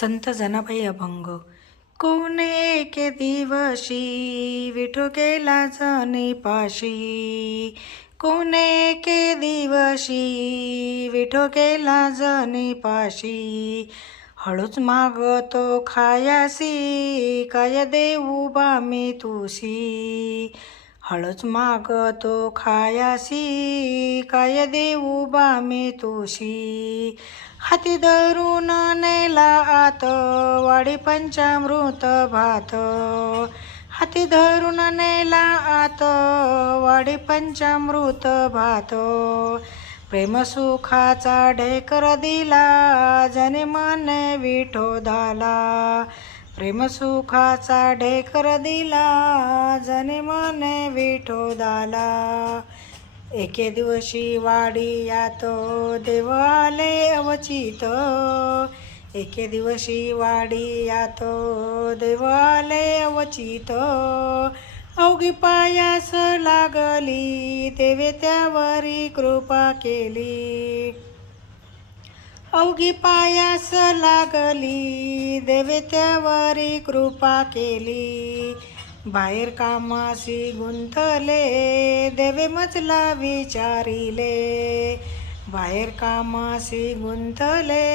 संत जनाबाई अभंग. कोण एके दिवशी विठू गेला जणी पाशी. कोण एके दिवशी विठू गेला जणी पाशी. हळूच मागतो खायासी काय देऊ बा मी तुसी. हळूच मागतो खायासी काय देऊ बा मी तुसी. हाती धरून नेला आत वाडी पंचामृत भात. हाती धरून नेला आत वाडी पंचामृत भात. प्रेम सुखाचा ढेकर दिला जने मने विठोदाला. प्रेम सुखाचा ढेकर दिला जने मने विठोदाला. एके दिवशी वाडियात देव आले अवचित. एके दिवशी वाडियात देव आले अवचित. अवघी पायास लागली देवे त्यावरी कृपा केली. अवघी पायास लागली देवे त्यावरी कृपा केली. बाहेर कामासी गुंतले देवे मजला विचारिले. बाहेर कामासी गुंतले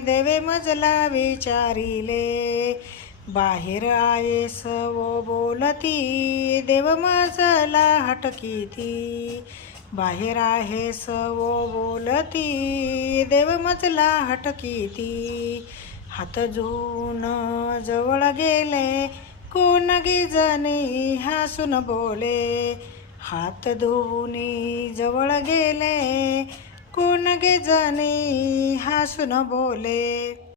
देवे मजला विचारिले. बाहेर आयेस वो बोलती देव मजला हटकीती. बाहेर आहेस वो बोलती देव मजला हटकीती. हात धुवून जवळ गेले कोण गे जणी हसून बोले. हात धुवूनी जवळ गेले कोण गे जणी हसून बोले.